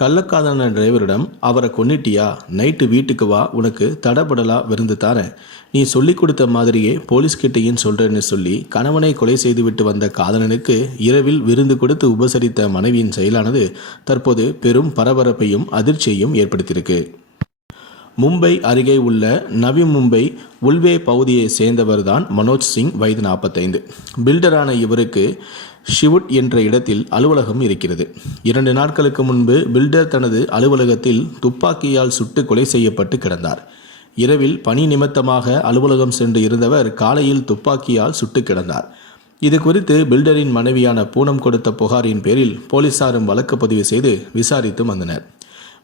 கள்ளக்காதலான டிரைவரிடம் அவரை கொன்னிட்டியா? நைட்டு வீட்டுக்கு வா உனக்கு தடபடலா விருந்து தாரேன். நீ சொல்லி கொடுத்த மாதிரியே போலீஸ்கிட்டையும் சொல்கிறேன்னு சொல்லி கணவனை கொலை செய்துவிட்டு வந்த காதலனுக்கு இரவில் விருந்து கொடுத்து உபசரித்த மனைவியின் செயலானது தற்போது பெரும் பரபரப்பையும் அதிர்ச்சியையும் ஏற்படுத்தியிருக்கு. மும்பை அருகே உள்ள நவி மும்பை உள்வே பகுதியை சேர்ந்தவர்தான் மனோஜ் சிங் வயது நாற்பத்தைந்து. பில்டரான இவருக்கு ஷிவுட் என்ற இடத்தில் அலுவலகம் இருக்கிறது. இரண்டு நாட்களுக்கு முன்பு பில்டர் தனது அலுவலகத்தில் துப்பாக்கியால் சுட்டு கொலை செய்யப்பட்டு கிடந்தார். இரவில் பணி நிமித்தமாக அலுவலகம் சென்று இருந்தவர் காலையில் துப்பாக்கியால் சுட்டு கிடந்தார். இது குறித்து பில்டரின் மனைவியான பூனம் கொடுத்த புகாரின் பேரில் போலீசாரும் வழக்கு பதிவு செய்து விசாரித்து வந்தனர்.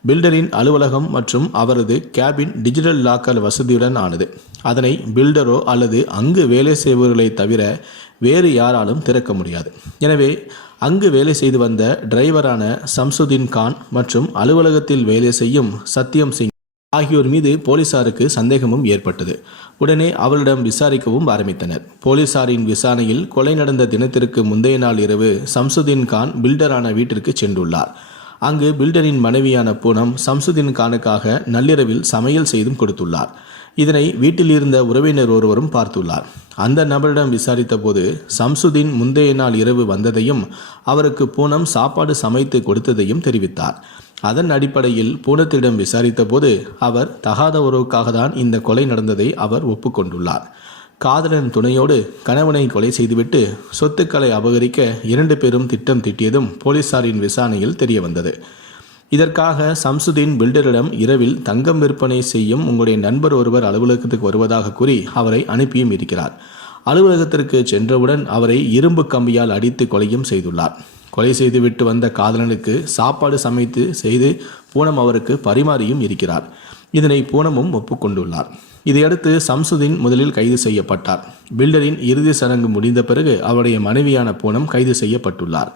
பில்டரின் அலுவலகம் மற்றும் அவரது கேபின் டிஜிட்டல் லாக்கர் வசதியுடன் ஆனது. அதனை பில்டரோ அல்லது அங்கு வேலை செய்பவர்களை தவிர வேறு யாராலும் திறக்க முடியாது. எனவே அங்கு வேலை செய்து வந்த டிரைவரான சம்சுதீன் கான் மற்றும் அலுவலகத்தில் வேலை செய்யும் சத்யம் சிங் ஆகியோர் மீது போலீசாருக்கு சந்தேகமும் ஏற்பட்டது. உடனே அவரிடம் விசாரிக்கவும் ஆரம்பித்தனர். போலீசாரின் விசாரணையில் கொலை நடந்த தினத்திற்கு முந்தைய நாள் இரவு சம்சுதீன் கான் பில்டரான வீட்டிற்கு சென்றுள்ளார். அங்கு பில்டரின் மனைவியான பூனம் சம்சுதீன் கானுக்காக நள்ளிரவில் சமையல் செய்தும் கொடுத்துள்ளார். இதனை வீட்டில் இருந்த உறவினர் ஒருவரும் பார்த்துள்ளார். அந்த நபரிடம் விசாரித்த போது சம்சுதீன் முந்தைய நாள் இரவு வந்ததையும் அவருக்கு பூனம் சாப்பாடு சமைத்து கொடுத்ததையும் தெரிவித்தார். அதன் அடிப்படையில் பூனத்திடம் விசாரித்த போது அவர் தகாத உறவுக்காக தான் இந்த கொலை நடந்ததை அவர் ஒப்புக்கொண்டுள்ளார். காதலன் துணையோடு கணவனை கொலை செய்துவிட்டு சொத்துக்களை அபகரிக்க இரண்டு பேரும் திட்டம் திட்டியதும் போலீசாரின் விசாரணையில் தெரியவந்தது. இதற்காக சம்சுதீன் பில்டரிடம் இரவில் தங்கம் விற்பனை செய்யும் உங்களுடைய நண்பர் ஒருவர் அலுவலகத்துக்கு வருவதாக கூறி அவரை அனுப்பியும் இருக்கிறார். அலுவலகத்திற்கு சென்றவுடன் அவரை இரும்பு கம்பியால் அடித்து கொலையும் செய்துள்ளார். கொலை செய்துவிட்டு வந்த காதலனுக்கு சாப்பாடு சமைத்து செய்து பூனம் அவருக்கு பரிமாறியும் இருக்கிறார். இதனை பூனமும் ஒப்புக்கொண்டுள்ளார். இதையடுத்து சம்சுதீன் முதலில் கைது செய்யப்பட்டார். பில்டரின் இறுதி சடங்கு முடிந்த பிறகு அவருடைய மனைவியான பூனம் கைது செய்யப்பட்டுள்ளார்.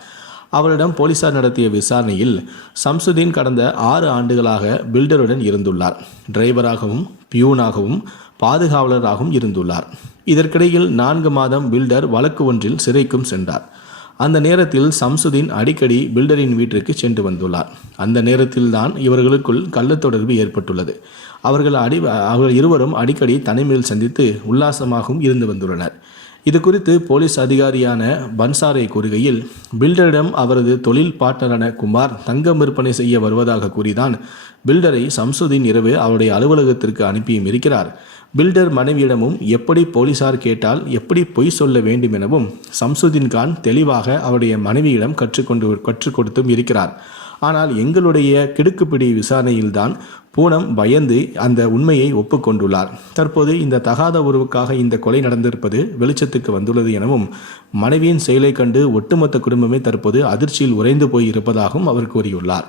அவரிடம் போலீசார் நடத்திய விசாரணையில் சம்சுதீன் கடந்த ஆறு ஆண்டுகளாக பில்டருடன் இருந்துள்ளார். டிரைவராகவும் பியூனாகவும் பாதுகாவலராகவும் இருந்துள்ளார். இதற்கிடையில் நான்கு மாதம் பில்டர் வழக்கு ஒன்றில் சிறைக்கும் சென்றார். அந்த நேரத்தில் சம்சுதீன் அடிக்கடி பில்டரின் வீட்டிற்கு சென்று வந்துள்ளார். அந்த நேரத்தில் தான் இவர்களுக்குள் கள்ளத்தொடர்பு ஏற்பட்டுள்ளது. அவர்கள் அடி அவர்கள் இருவரும் அடிக்கடி தனிமையில் சந்தித்து உல்லாசமாகவும் இருந்து வந்துள்ளனர். இது குறித்து போலீஸ் அதிகாரியான பன்சாரை கூறுகையில் பில்டரிடம் அவரது தொழில் பார்ட்னரான குமார் தங்கம் விற்பனை செய்ய வருவதாக கூறிதான் பில்டரை சம்சுதீன் இரவு அவருடைய அலுவலகத்திற்கு அனுப்பியும் இருக்கிறார். பில்டர் மனைவியிடமும் எப்படி போலீசார் கேட்டால் எப்படி பொய் சொல்ல வேண்டும் எனவும் சம்சுதீன் கான் தெளிவாக அவருடைய மனைவியிடம் கற்றுக்கொண்டு கற்றுக் கொடுத்தும் இருக்கிறார். ஆனால் எங்களுடைய கிடுக்குப்பிடி விசாரணையில்தான் பூனம் பயந்து அந்த உண்மையை ஒப்புக்கொண்டுள்ளார். தற்போது இந்த தகாத உறவுக்காக இந்த கொலை நடந்திருப்பது வெளிச்சத்துக்கு வந்துள்ளது எனவும் மனைவியின் செயலை கண்டு ஒட்டுமொத்த குடும்பமே தற்போது அதிர்ச்சியில் உறைந்து போய் இருப்பதாகவும் அவர் கூறியுள்ளார்.